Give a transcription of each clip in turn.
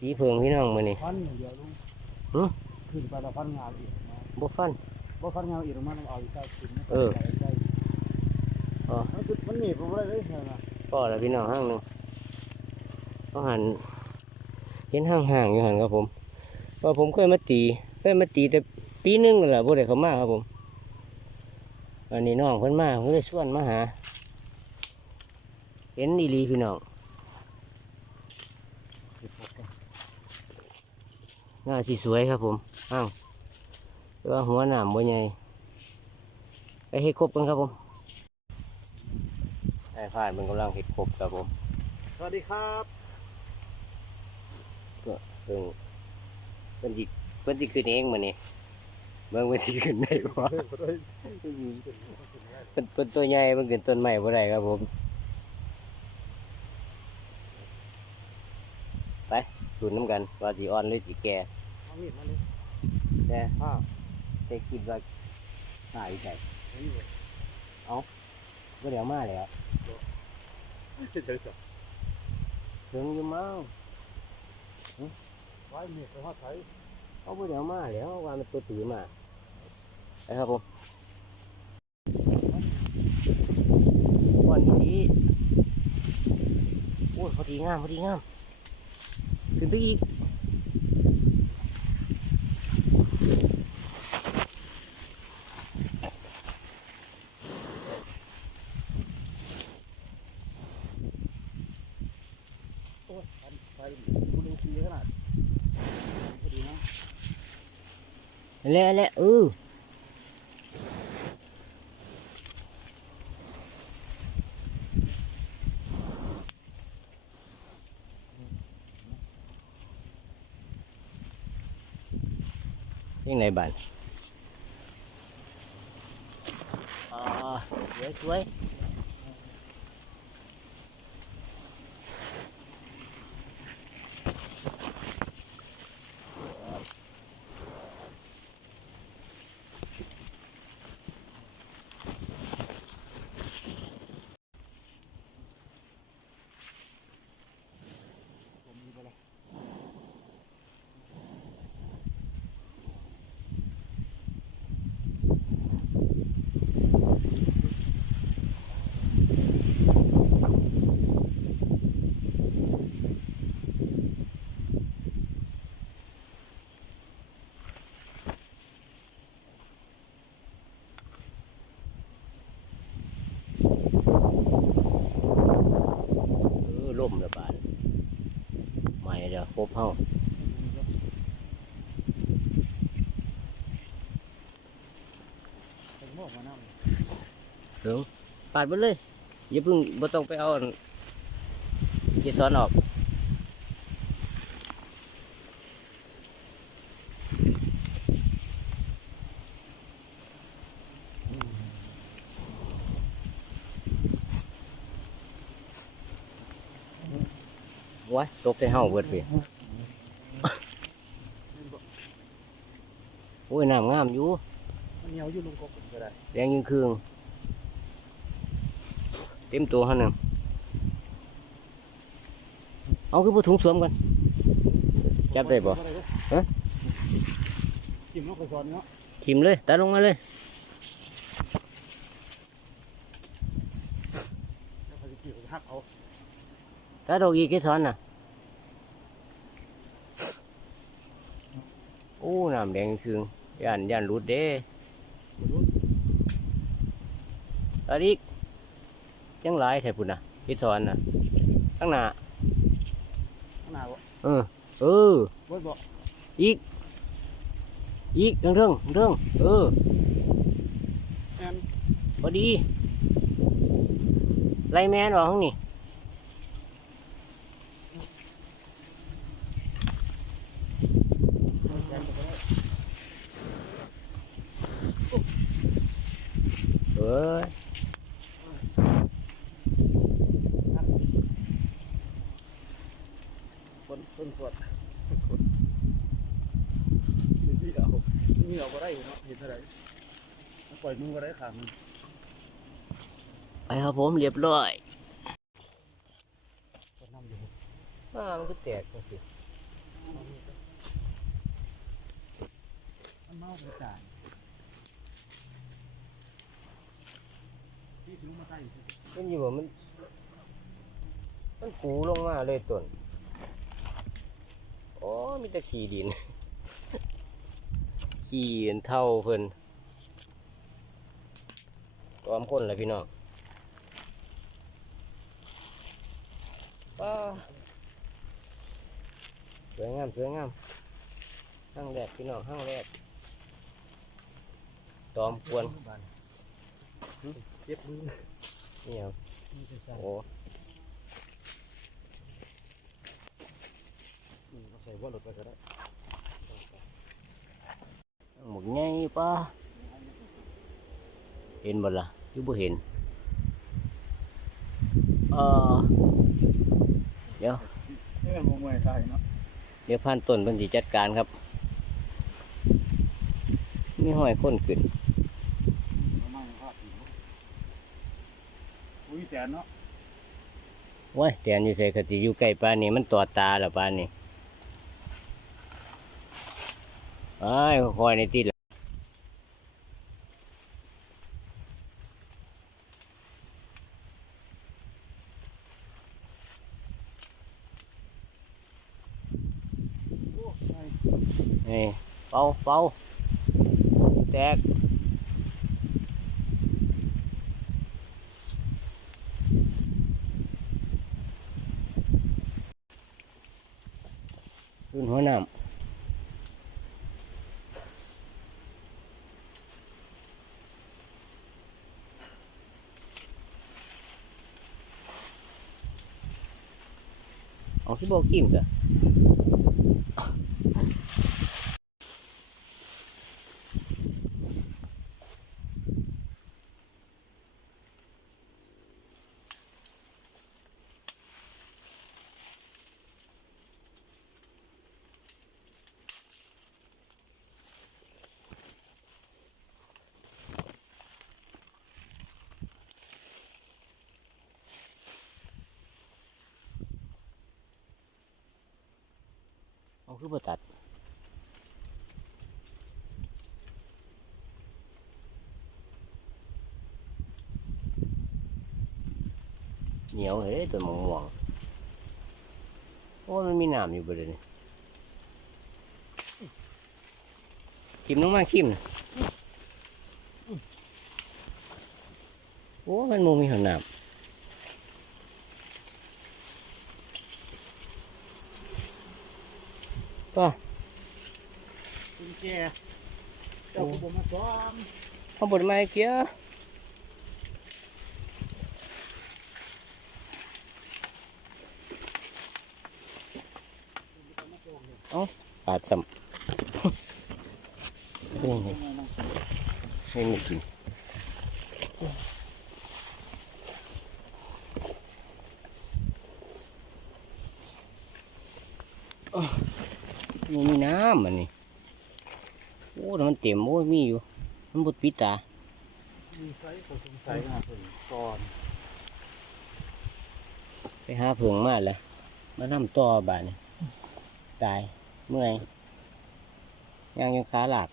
ตีเพิงพี่น้องมื้อนี้ฟันอย่างเดียวลุงหึขึ้นไปแล้วฟันงามอีกนะบ่ฟัน บ่ฟันงามอีกมันเอาอีกใต้ขึ้นนะเออใต้อ๋อมันคือมันหนีบผมบ่ได้เลยใช่ไหมก็แล้วพี่น้องห้างหนึงก็หันเห็นห่างๆอยู่หันครับผมว่าผมเคยมาตีเคยมาตีแต่ปีหนึงนั่นแหละบ่ได้เข้ามาครับผมอันนี้น้องเพิ่นมาผมเลยชวนมาหา เห็นอีหลีพี่น้อง เก็บปกกัน งานสีสวยครับผมอ้าวแต่ว่าหัวหนามบ่ใหญ่ไปเฮ็ดครบกันครับผมไอ้ผ่านมันกำลังเฮ็ดครบครับผมสวัสดีครับเพิ่งเพิ่นสิเพิ่นสิขึ้นเองมื้อนี้เบิ่งเพิ่นสิขึ้นได้บ่เพิ่นเพิ่นตัวใหญ่เพิ่นขึ้นต้นไม้บ่ได้ครับผม ไปดูน้ำกันว่าสิอ่อนหรือสิแก่เอามีดมาเลยแต่อ้าวแต่คิดว่าหายใส่นี่เลยบ่ได้เอามาแล้วเฉยถึงอยู่มั้งๆไว้มีดไปฮอดไถเอาบ่ได้เอามาแล้วว่ามันตัวตือมาไปครับผมวันนี้ดีโอ้ยพอดีงามพอดีงาม ขึ้นไปอีก โอ้ยฟันไถกูดูทีขนาดพอดีนะนั่นแหละนั่นแหละเออ ยังไงบ้านอ่าสวยสวยเออล่มแล้วบาน ใหม่เดี๋ยวปาดไปเลยอย่าเพิ่งบ่ต้องไปเอาอันเกสรออก ว้ายตกใส่เฮาเบิดไปโอ้ยน้ำงามอยู่มันเหนียวอยู่ลงกบก็ได้แดงยิงเครื่องเต็มตัวฮะหนึ่งเอาคือผู้ถุงสวมกันจับได้บ่ฮะจิ้มนกกระสอนเนาะทิมเลยตาลงมาเลยแล้วเขาจะกี่หักเอา ตาดอกอีกกี่ถอนน่ะ โอ้ น้ำแดงคืองย่านย่านรุดเด้บ่รู้ตาดิกจังหลายแถบพุ่นน่ะกี่ถอนน่ะตั้งหน้าข้างหน้าบ่เออ เออบ่บ่อีก อีกเรื่องเรื่องเรื่องเออแม่นพอดีไล่แม่นออกห้องนี่แม่นก็ได้ เอ้ยคนคนขวดคนนี่เอานี่เอาบ่ได้เนาะเห็นเท่าไรปล่อยมือบ่ได้ขามันไปครับผมเรียบร้อยคนน้ำอยู่อ่ามันก็แตกจังสิมันเมาไปจ่ายที่ถือ มันอยู่ว่ามัน มันปูลงมาเลยต้นโอ้มีแต่ขี้ดิน ขี้เท่าเพิ่นตอมคนเลยพี่น้องสวยงามสวยงามห้างแรกพี่น้องห้างแรกตอมควรเจ็บมือ นี่ครับมือจะสั่นโอ้อืมเอาใส่ว่ารถไปก็ได้หมกไงป้าเห็นบ่ล่ะอยู่บ่เห็นเออเดี๋ยวนี่มันมงมวยไทยเนาะเดี๋ยวพันต้นเพิ่นสิจัดการครับ มีห้อยค้นขึ้น เอาไม้มาพาดหัว อุ้ยแสนเนาะว้ายแต่อันอยู่ใส่คติอยู่ใกล้ปานนี้มันต่อตาแล้วปานนี้อ้ายคอยในติดละนี่เป่าเป่าแตก หัวน้ำเอาที่บอกกิ่มจ้ะ เอาคือบ่ตัดเหนียวเฮ้ยตัวมองมงๆโอ้มันมีน้ำอยู่บริเวณนี้ขิมลงมาขิมนะโอ้มันมมีหัวน้ำ ก็คุณแกเจ้าผมมาซ้อมข้างบนไม้เกี้ยเอ้าปาดต่ำนี่นี่ไม่มีกินอ้าว นี่มีน้ำมันนี่โอ้แต่มันเต็มโอ้ยมีอยู่ มันบดปิดตามีไซส์ผมสงสัยนะเพิ่นก่อนไปหาเพิงมาแล้วมาทำต่อบาดนี่ตายเมื่อยยังยังขาหลัก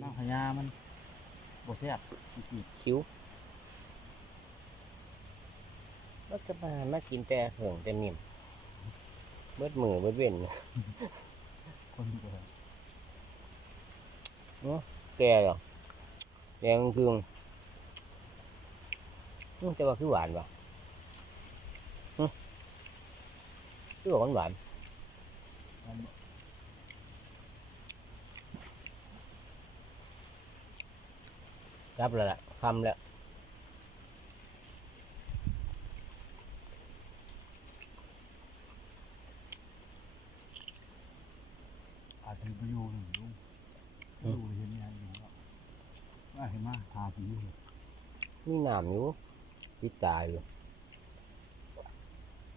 นางพญามันบ่แซ่บสิกินคิ้วรถกระบะมากินแต่เพิงแต่นิ่ม เบิดมือเบิดเว้นคนดูเลยแกหรอแดงเครื่องอื้อแต่ว่าคือหวานป่ะอื้อคือว่าหวานหวานรับแล้วล่ะคำแล้ว อาจจะไปอยู่นี่ลุงดูเห็นงานอยู่แล้วว่าเห็นมาทาสีเห็นมีน้ำอยู่ปิดตาอยู่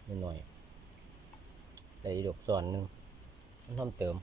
นิดหน่อยแต่อีดอกส่วนหนึ่งมันทำเติม